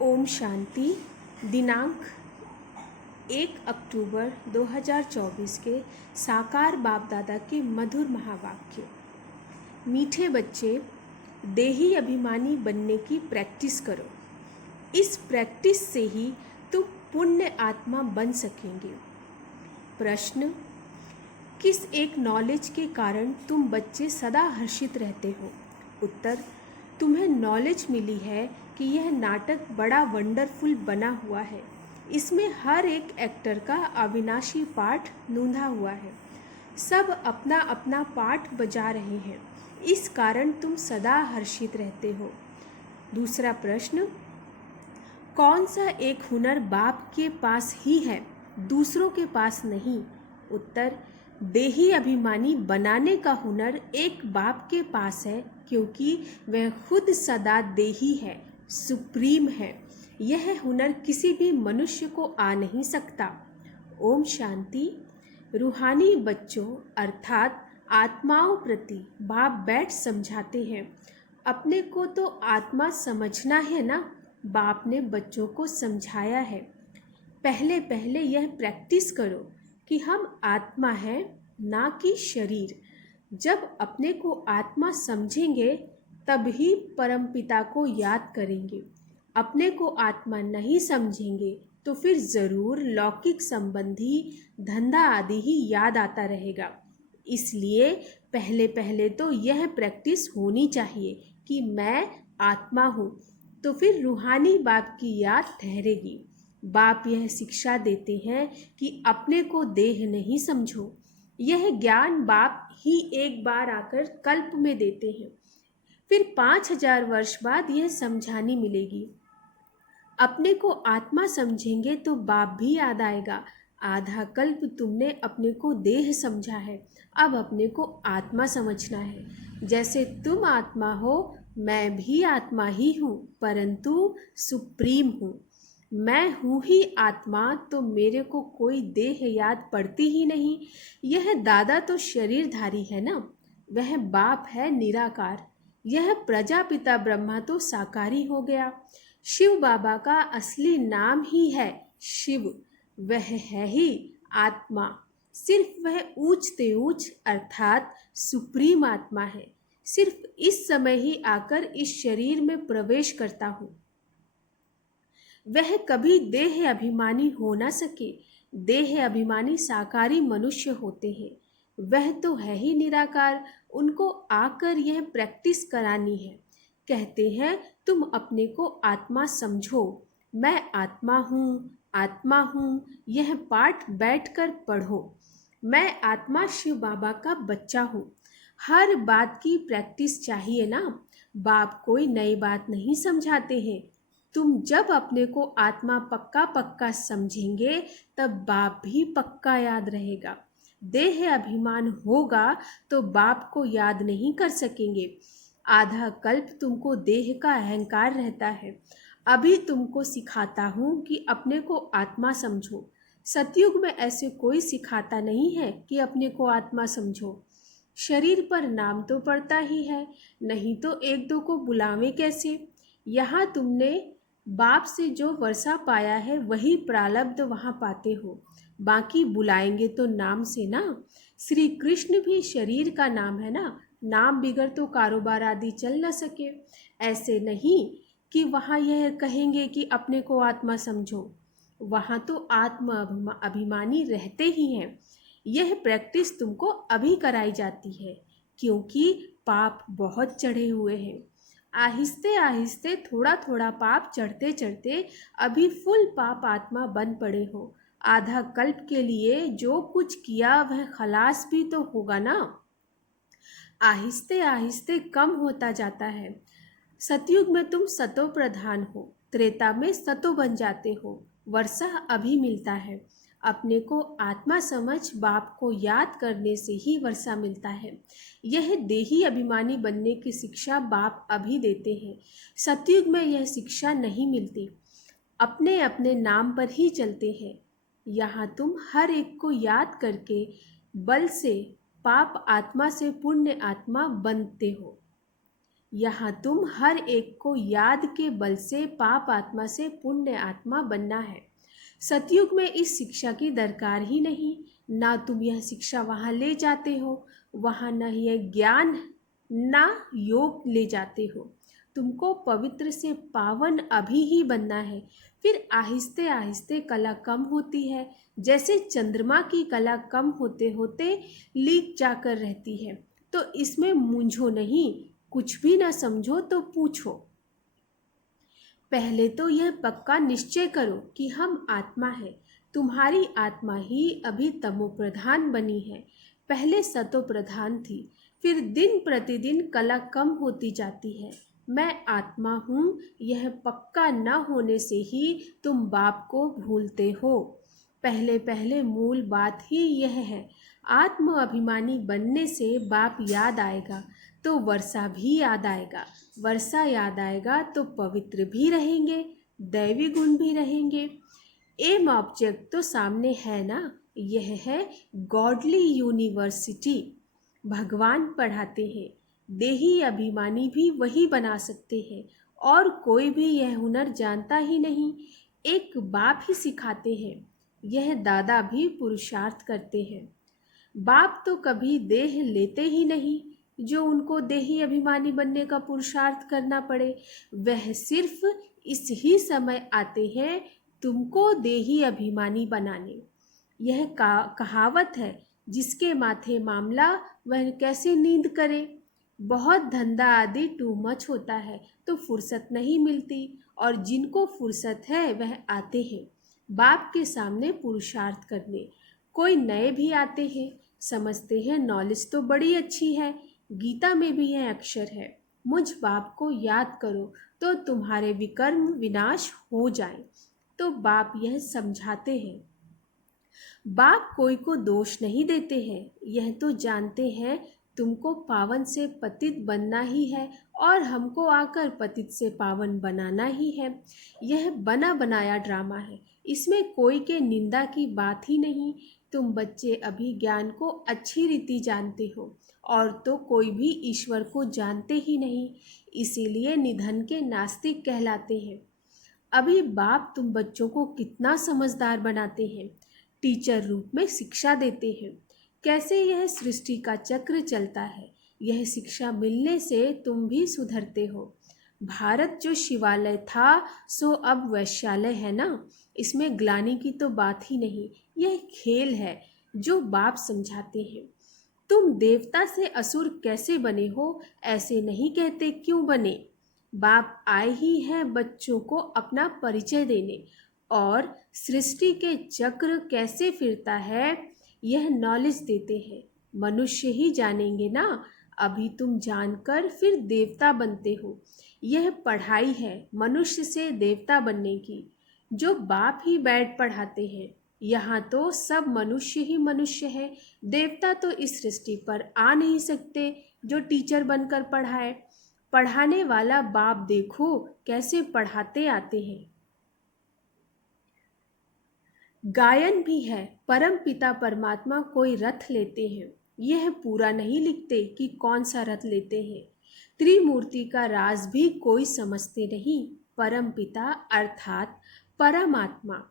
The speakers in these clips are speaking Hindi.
ओम शांति। दिनांक 1 अक्टूबर 2024 के साकार बाप दादा के मधुर महावाक्य। मीठे बच्चे, देही अभिमानी बनने की प्रैक्टिस करो। इस प्रैक्टिस से ही तुम पुण्य आत्मा बन सकेंगे। प्रश्न: किस एक नॉलेज के कारण तुम बच्चे सदा हर्षित रहते हो? उत्तर: तुम्हें नॉलेज मिली है कि यह नाटक बड़ा वंडरफुल बना हुआ है। इसमें हर एक एक्टर का अविनाशी पार्ट नूंधा हुआ है। सब अपना अपना पार्ट बजा रहे हैं। इस कारण तुम सदा हर्षित रहते हो। दूसरा प्रश्न: कौन सा एक हुनर बाप के पास ही है, दूसरों के पास नहीं? उत्तर: देही अभिमानी बनाने का हुनर एक बाप के पास है, क्योंकि वह खुद सदा देही है, सुप्रीम है। यह हुनर किसी भी मनुष्य को आ नहीं सकता। ओम शांति। रूहानी बच्चों अर्थात आत्माओं प्रति बाप बैठ समझाते हैं। अपने को तो आत्मा समझना है ना। बाप ने बच्चों को समझाया है, पहले पहले यह प्रैक्टिस करो कि हम आत्मा हैं, ना कि शरीर। जब अपने को आत्मा समझेंगे तब ही परमपिता को याद करेंगे। अपने को आत्मा नहीं समझेंगे तो फिर ज़रूर लौकिक संबंधी धंधा आदि ही याद आता रहेगा। इसलिए पहले पहले तो यह प्रैक्टिस होनी चाहिए कि मैं आत्मा हूँ, तो फिर रूहानी बाप की याद ठहरेगी। बाप यह शिक्षा देते हैं कि अपने को देह नहीं समझो। यह ज्ञान बाप ही एक बार आकर कल्प में देते हैं, फिर 5000 वर्ष बाद यह समझानी मिलेगी। अपने को आत्मा समझेंगे तो बाप भी याद आएगा। आधा कल्प तुमने अपने को देह समझा है, अब अपने को आत्मा समझना है। जैसे तुम आत्मा हो, मैं भी आत्मा ही हूँ, परंतु सुप्रीम हूँ। मैं हूँ ही आत्मा, तो मेरे को कोई देह याद पड़ती ही नहीं। यह दादा तो शरीरधारी है ना, वह बाप है निराकार। यह प्रजापिता ब्रह्मा तो साकारी हो गया। शिव बाबा का असली नाम ही है शिव। वह है ही आत्मा। सिर्फ वह ऊंचते ऊंच अर्थात सुप्रीम आत्मा है। सिर्फ इस समय ही आकर इस शरीर में प्रवेश करता हूँ। वह कभी देह अभिमानी हो ना सके। देह अभिमानी साकारी मनुष्य होते हैं। वह तो है ही निराकार। उनको आकर यह प्रैक्टिस करानी है। कहते हैं तुम अपने को आत्मा समझो। मैं आत्मा हूँ, आत्मा हूँ, यह पाठ बैठकर पढ़ो। मैं आत्मा शिव बाबा का बच्चा हूँ। हर बात की प्रैक्टिस चाहिए ना। बाप कोई नई बात नहीं समझाते हैं। तुम जब अपने को आत्मा पक्का पक्का समझेंगे तब बाप भी पक्का याद रहेगा। देह अभिमान होगा तो बाप को याद नहीं कर सकेंगे। आधा कल्प तुमको देह का अहंकार रहता है। अभी तुमको सिखाता हूँ कि अपने को आत्मा समझो। सतयुग में ऐसे कोई सिखाता नहीं है कि अपने को आत्मा समझो। शरीर पर नाम तो पड़ता ही है, नहीं तो एक दो को बुलावे कैसे? यहाँ तुमने बाप से जो वर्षा पाया है वही प्रारब्ध वहाँ पाते हो। बाकी बुलाएंगे तो नाम से ना। श्री कृष्ण भी शरीर का नाम है ना। नाम बिगड़ तो कारोबार आदि चल न सके। ऐसे नहीं कि वहाँ यह कहेंगे कि अपने को आत्मा समझो। वहाँ तो अभिमानी रहते ही हैं। यह प्रैक्टिस तुमको अभी कराई जाती है, क्योंकि पाप बहुत चढ़े हुए हैं। आहिस्ते आहिस्ते थोड़ा थोड़ा पाप चढ़ते चढ़ते अभी फुल पाप आत्मा बन पड़े हो। आधा कल्प के लिए जो कुछ किया वह खलास भी तो होगा ना। आहिस्ते आहिस्ते कम होता जाता है। सतयुग में तुम सतो प्रधान हो, त्रेता में सतो बन जाते हो। वर्षा अभी मिलता है। अपने को आत्मा समझ बाप को याद करने से ही वर्षा मिलता है। यह देही अभिमानी बनने की शिक्षा बाप अभी देते हैं। सतयुग में यह शिक्षा नहीं मिलती। अपने अपने नाम पर ही चलते हैं। यहाँ तुम हर एक को याद करके बल से पाप आत्मा से पुण्य आत्मा बनते हो। यहाँ तुम हर एक को याद के बल से पाप आत्मा से पुण्य आत्मा बनना है। सतयुग में इस शिक्षा की दरकार ही नहीं। ना तुम यह शिक्षा वहाँ ले जाते हो, वहाँ न यह ज्ञान ना योग ले जाते हो। तुमको पवित्र से पावन अभी ही बनना है। फिर आहिस्ते आहिस्ते कला कम होती है, जैसे चंद्रमा की कला कम होते होते लीक जाकर रहती है। तो इसमें मूंझो नहीं, कुछ भी ना समझो तो पूछो। पहले तो यह पक्का निश्चय करो कि हम आत्मा है। तुम्हारी आत्मा ही अभी तमो प्रधान बनी है, पहले सतो प्रधान थी। फिर दिन प्रतिदिन कला कम होती जाती है। मैं आत्मा हूँ, यह पक्का न होने से ही तुम बाप को भूलते हो। पहले पहले मूल बात ही यह है। आत्म अभिमानी बनने से बाप याद आएगा तो वर्षा भी याद आएगा, वर्षा याद आएगा तो पवित्र भी रहेंगे, दैवी गुण भी रहेंगे। एम ऑब्जेक्ट तो सामने है ना, यह है गॉडली यूनिवर्सिटी। भगवान पढ़ाते हैं, देही अभिमानी भी वही बना सकते हैं, और कोई भी यह हुनर जानता ही नहीं। एक बाप ही सिखाते हैं, यह दादा भी पुरुषार्थ करते हैं। बाप तो कभी देह लेते ही नहीं जो उनको देही अभिमानी बनने का पुरुषार्थ करना पड़े। वह सिर्फ इस ही समय आते हैं तुमको देही अभिमानी बनाने। यह कहावत है, जिसके माथे मामला वह कैसे नींद करे। बहुत धंधा आदि टू मच होता है तो फुर्सत नहीं मिलती, और जिनको फुर्सत है वह आते हैं बाप के सामने पुरुषार्थ करने। कोई नए भी आते हैं, समझते हैं नॉलेज तो बड़ी अच्छी है, गीता में भी यह अक्षर है, मुझ बाप को याद करो तो तुम्हारे विकर्म विनाश हो जाए। तो बाप यह समझाते हैं। बाप कोई को दोष नहीं देते हैं, यह तो जानते हैं तुमको पावन से पतित बनना ही है, और हमको आकर पतित से पावन बनाना ही है। यह बना बनाया ड्रामा है, इसमें कोई के निंदा की बात ही नहीं। तुम बच्चे अभी ज्ञान को अच्छी रीति जानते हो, और तो कोई भी ईश्वर को जानते ही नहीं, इसीलिए निधन के नास्तिक कहलाते हैं। अभी बाप तुम बच्चों को कितना समझदार बनाते हैं, टीचर रूप में शिक्षा देते हैं, कैसे यह सृष्टि का चक्र चलता है। यह शिक्षा मिलने से तुम भी सुधरते हो। भारत जो शिवालय था सो अब वैश्यालय है ना, इसमें ग्लानि की तो बात ही नहीं। यह खेल है जो बाप समझाते हैं। तुम देवता से असुर कैसे बने हो, ऐसे नहीं कहते क्यों बने। बाप आए ही हैं बच्चों को अपना परिचय देने, और सृष्टि के चक्र कैसे फिरता है यह नॉलेज देते हैं। मनुष्य ही जानेंगे ना, अभी तुम जानकर फिर देवता बनते हो। यह पढ़ाई है मनुष्य से देवता बनने की, जो बाप ही बैठ पढ़ाते हैं। यहाँ तो सब मनुष्य ही मनुष्य है, देवता तो इस सृष्टि पर आ नहीं सकते जो टीचर बनकर पढ़ाए। पढ़ाने वाला बाप देखो कैसे पढ़ाते आते हैं। गायन भी है, परम पिता परमात्मा कोई रथ लेते हैं, यह पूरा नहीं लिखते कि कौन सा रथ लेते हैं। त्रिमूर्ति का राज भी कोई समझते नहीं। परम पिता अर्थात परमात्मा,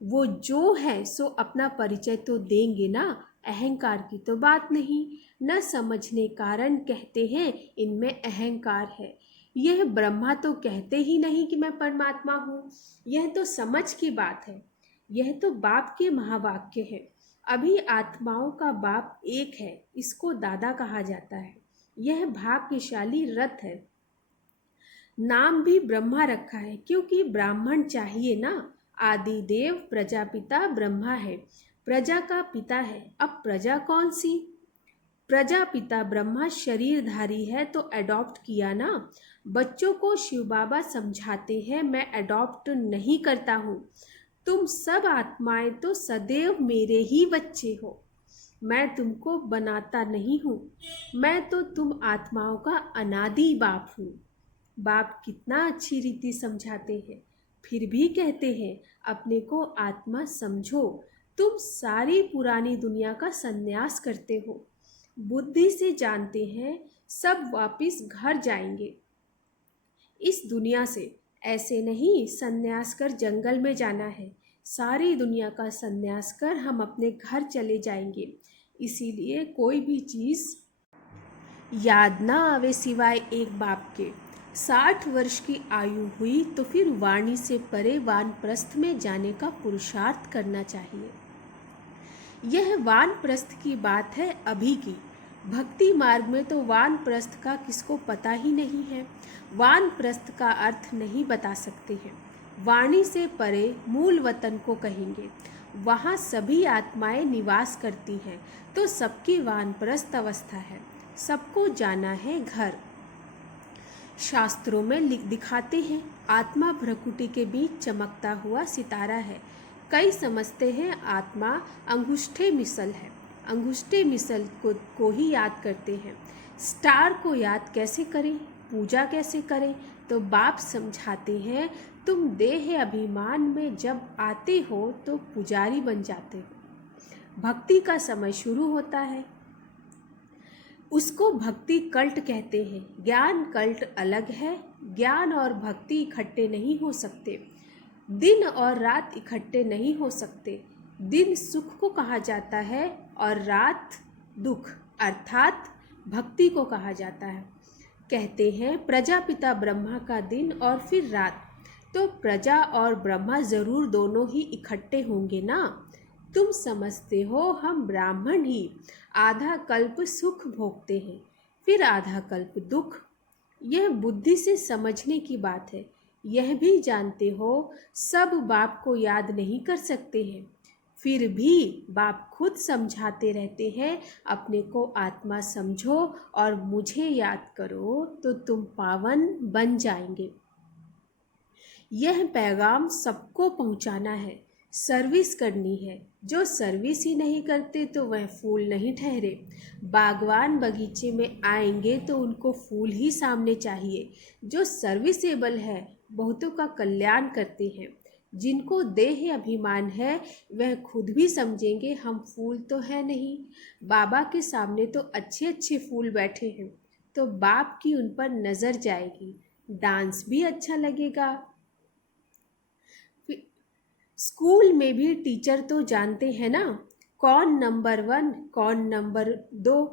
वो जो है सो अपना परिचय तो देंगे ना, अहंकार की तो बात नहीं। न समझने कारण कहते हैं इनमें अहंकार है। यह ब्रह्मा तो कहते ही नहीं कि मैं परमात्मा हूँ, यह तो समझ की बात है। यह तो बाप के महावाक्य है। अभी आत्माओं का बाप एक है, इसको दादा कहा जाता है। यह भाग्यशाली रथ है। नाम भी ब्रह्मा रखा है क्योंकि ब्राह्मण चाहिए ना। आदि देव प्रजापिता ब्रह्मा है, प्रजा का पिता है। अब प्रजा कौन सी? प्रजापिता ब्रह्मा शरीरधारी है तो अडॉप्ट किया ना। बच्चों को शिव बाबा समझाते हैं मैं अडॉप्ट नहीं करता हूँ। तुम सब आत्माएं तो सदैव मेरे ही बच्चे हो, मैं तुमको बनाता नहीं हूँ। मैं तो तुम आत्माओं का अनादि बाप हूँ। बाप कितना अच्छी रीति समझाते हैं, फिर भी कहते हैं अपने को आत्मा समझो। तुम सारी पुरानी दुनिया का संन्यास करते हो, बुद्धि से जानते हैं सब वापिस घर जाएंगे। इस दुनिया से ऐसे नहीं संन्यास कर जंगल में जाना है। सारी दुनिया का संन्यास कर हम अपने घर चले जाएंगे। इसीलिए कोई भी चीज़ याद ना आवे सिवाय एक बाप के। 60 वर्ष की आयु हुई तो फिर वाणी से परे वानप्रस्थ में जाने का पुरुषार्थ करना चाहिए। यह वानप्रस्थ की बात है अभी की। भक्ति मार्ग में तो वानप्रस्थ का किसको पता ही नहीं है। वानप्रस्थ का अर्थ नहीं बता सकते हैं। वाणी से परे मूल वतन को कहेंगे। वहाँ सभी आत्माएं निवास करती हैं, तो सबकी वानप्रस्थ अवस्था है। सबको जाना है घर। शास्त्रों में दिखाते हैं आत्मा भ्रकुटी के बीच चमकता हुआ सितारा है। कई समझते हैं आत्मा अंगूठे मिसल है। अंगूठे मिसल को ही याद करते हैं। स्टार को याद कैसे करें, पूजा कैसे करें? तो बाप समझाते हैं तुम देह अभिमान में जब आते हो तो पुजारी बन जाते हो। भक्ति का समय शुरू होता है, उसको भक्ति कल्ट कहते हैं। ज्ञान कल्ट अलग है। ज्ञान और भक्ति इकट्ठे नहीं हो सकते। दिन और रात इकट्ठे नहीं हो सकते। दिन सुख को कहा जाता है और रात दुख अर्थात भक्ति को कहा जाता है। कहते हैं प्रजापिता ब्रह्मा का दिन और फिर रात, तो प्रजा और ब्रह्मा जरूर दोनों ही इकट्ठे होंगे ना। तुम समझते हो हम ब्राह्मण ही आधा कल्प सुख भोगते हैं, फिर आधा कल्प दुख। यह बुद्धि से समझने की बात है। यह भी जानते हो सब बाप को याद नहीं कर सकते हैं, फिर भी बाप खुद समझाते रहते हैं अपने को आत्मा समझो और मुझे याद करो तो तुम पावन बन जाएंगे। यह पैगाम सबको पहुंचाना है, सर्विस करनी है। जो सर्विस ही नहीं करते तो वह फूल नहीं ठहरे। बागवान बगीचे में आएंगे तो उनको फूल ही सामने चाहिए। जो सर्विसेबल है बहुतों का कल्याण करते हैं। जिनको देह अभिमान है वह खुद भी समझेंगे हम फूल तो है नहीं। बाबा के सामने तो अच्छे अच्छे फूल बैठे हैं, तो बाप की उन पर नज़र जाएगी। डांस भी अच्छा लगेगा। स्कूल में भी टीचर तो जानते हैं ना कौन नंबर 1 कौन नंबर 2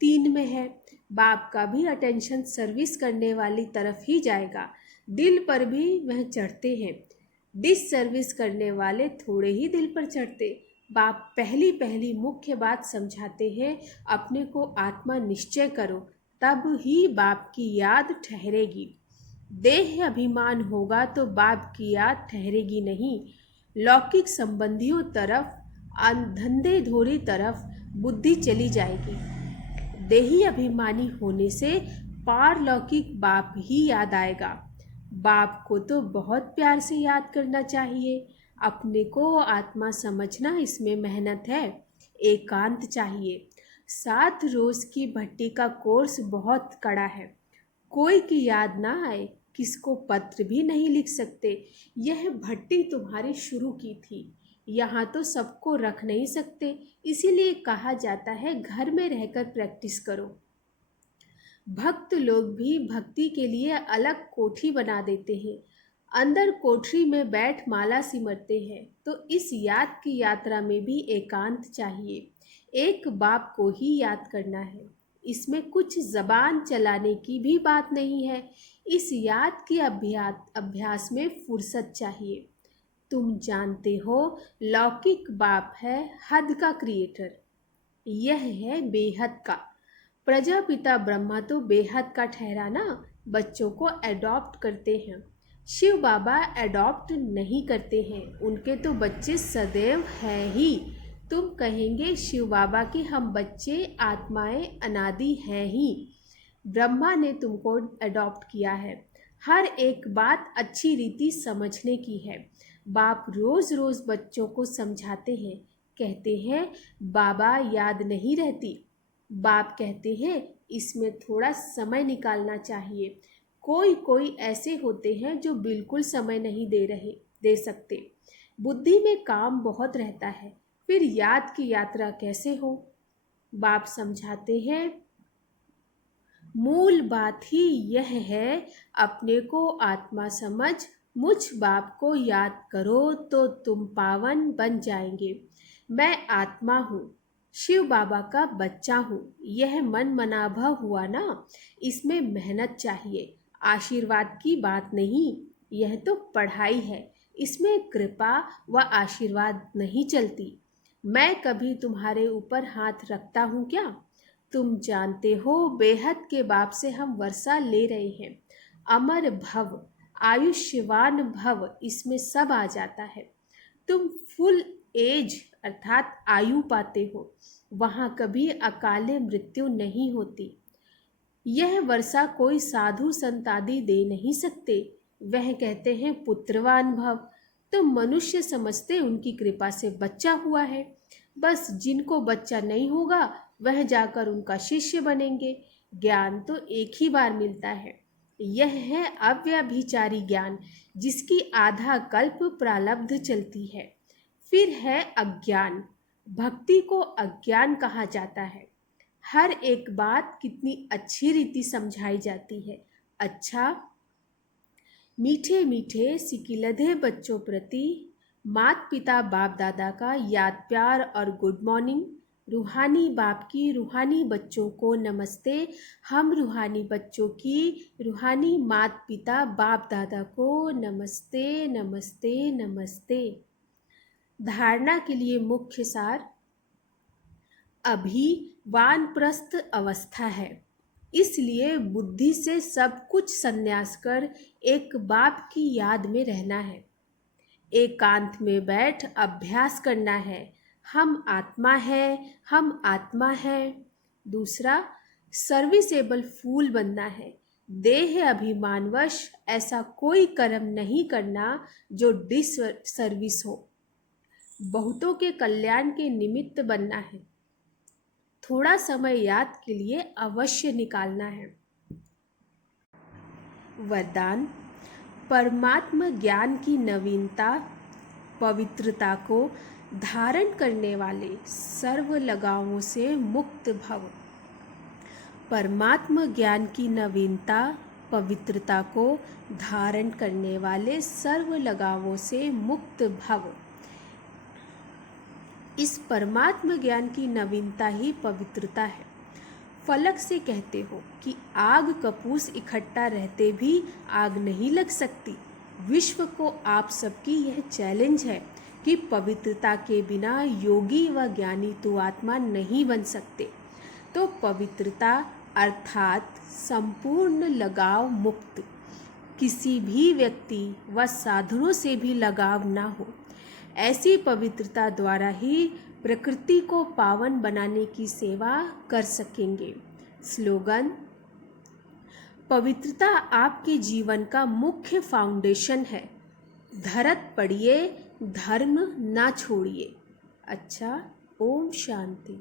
3 में है। बाप का भी अटेंशन सर्विस करने वाली तरफ ही जाएगा। दिल पर भी वह चढ़ते हैं। डिस सर्विस करने वाले थोड़े ही दिल पर चढ़ते। बाप पहली पहली मुख्य बात समझाते हैं अपने को आत्मा निश्चय करो, तब ही बाप की याद ठहरेगी। देह अभिमान होगा तो बाप की याद ठहरेगी नहीं। लौकिक संबंधियों तरफ धंधे धोरी तरफ बुद्धि चली जाएगी। देही अभिमानी होने से पारलौकिक बाप ही याद आएगा। बाप को तो बहुत प्यार से याद करना चाहिए। अपने को आत्मा समझना इसमें मेहनत है, एकांत चाहिए। 7 रोज की भट्टी का कोर्स बहुत कड़ा है। कोई की याद ना आए, किसको पत्र भी नहीं लिख सकते। यह भट्टी तुम्हारी शुरू की थी, यहाँ तो सबको रख नहीं सकते। इसीलिए कहा जाता है घर में रहकर प्रैक्टिस करो। भक्त लोग भी भक्ति के लिए अलग कोठी बना देते हैं, अंदर कोठरी में बैठ माला सिमरते हैं। तो इस याद की यात्रा में भी एकांत चाहिए। एक बाप को ही याद करना है। इसमें कुछ जबान चलाने की भी बात नहीं है। इस याद के अभ्यास में फुर्सत चाहिए। तुम जानते हो लौकिक बाप है हद का क्रिएटर, यह है बेहद का। प्रजापिता ब्रह्मा तो बेहद का ठहरा ना। बच्चों को एडॉप्ट करते हैं। शिव बाबा एडॉप्ट नहीं करते हैं, उनके तो बच्चे सदैव है ही। तुम कहेंगे शिव बाबा के हम बच्चे आत्माएं अनादि हैं ही। ब्रह्मा ने तुमको एडॉप्ट किया है। हर एक बात अच्छी रीति समझने की है। बाप रोज रोज बच्चों को समझाते हैं। कहते हैं बाबा याद नहीं रहती। बाप कहते हैं इसमें थोड़ा समय निकालना चाहिए। कोई ऐसे होते हैं जो बिल्कुल समय नहीं दे सकते। बुद्धि में काम बहुत रहता है, फिर याद की यात्रा कैसे हो। बाप समझाते हैं मूल बात ही यह है, अपने को आत्मा समझ मुझ बाप को याद करो तो तुम पावन बन जाएंगे। मैं आत्मा हूँ, शिव बाबा का बच्चा हूँ। यह मन मनाभव हुआ ना, इसमें मेहनत चाहिए, आशीर्वाद की बात नहीं। यह तो पढ़ाई है, इसमें कृपा व आशीर्वाद नहीं चलती। मैं कभी तुम्हारे ऊपर हाथ रखता हूँ क्या? तुम जानते हो, बेहद के बाप से हम वर्षा ले रहे हैं। अमर भव, आयुष्यवान भव, इसमें सब आ जाता है। तुम फुल एज अर्थात आयु पाते हो, वहाँ कभी अकाले मृत्यु नहीं होती। यह वर्षा कोई साधु संत आदि दे नहीं सकते। वह कहते हैं पुत्रवान भव, तो मनुष्य समझते उनकी कृपा से बच्चा हुआ है। बस जिनको बच्चा नहीं होगा वह जाकर उनका शिष्य बनेंगे। ज्ञान तो एक ही बार मिलता है। यह है अव्यभिचारी ज्ञान, जिसकी आधा कल्प प्रारब्ध चलती है। फिर है अज्ञान। भक्ति को अज्ञान कहा जाता है। हर एक बात कितनी अच्छी रीति समझाई जाती है। अच्छा, मीठे मीठे सिकिलधे बच्चों प्रति मात पिता बाप दादा का याद प्यार और गुड मॉर्निंग। रूहानी बाप की रूहानी बच्चों को नमस्ते। हम रूहानी बच्चों की रूहानी मात पिता बाप दादा को नमस्ते नमस्ते नमस्ते। धारणा के लिए मुख्य सार, अभी वानप्रस्थ अवस्था है, इसलिए बुद्धि से सब कुछ संन्यास कर एक बाप की याद में रहना है। एकांत में बैठ अभ्यास करना है, हम आत्मा है, हम आत्मा है। दूसरा, सर्विसेबल फूल बनना है। देह अभिमानवश ऐसा कोई कर्म नहीं करना जो डिस सर्विस हो। बहुतों के कल्याण के निमित्त बनना है। थोड़ा समय याद के लिए अवश्य निकालना है। वरदान, परमात्म ज्ञान की नवीनता पवित्रता को धारण करने वाले सर्व लगावों से मुक्त भव। परमात्म ज्ञान की नवीनता पवित्रता को धारण करने वाले सर्व लगावों से मुक्त भव। इस परमात्म ज्ञान की नवीनता ही पवित्रता है। फलक से कहते हो कि आग कपूस इकट्ठा रहते भी आग नहीं लग सकती। विश्व को आप सबकी यह चैलेंज है कि पवित्रता के बिना योगी व ज्ञानी तो आत्मा नहीं बन सकते। तो पवित्रता अर्थात संपूर्ण लगाव मुक्त, किसी भी व्यक्ति व साधनों से भी लगाव ना हो, ऐसी पवित्रता द्वारा ही प्रकृति को पावन बनाने की सेवा कर सकेंगे। स्लोगन, पवित्रता आपके जीवन का मुख्य फाउंडेशन है। धरत पड़िए, धर्म ना छोड़िए। अच्छा, ओम शांति।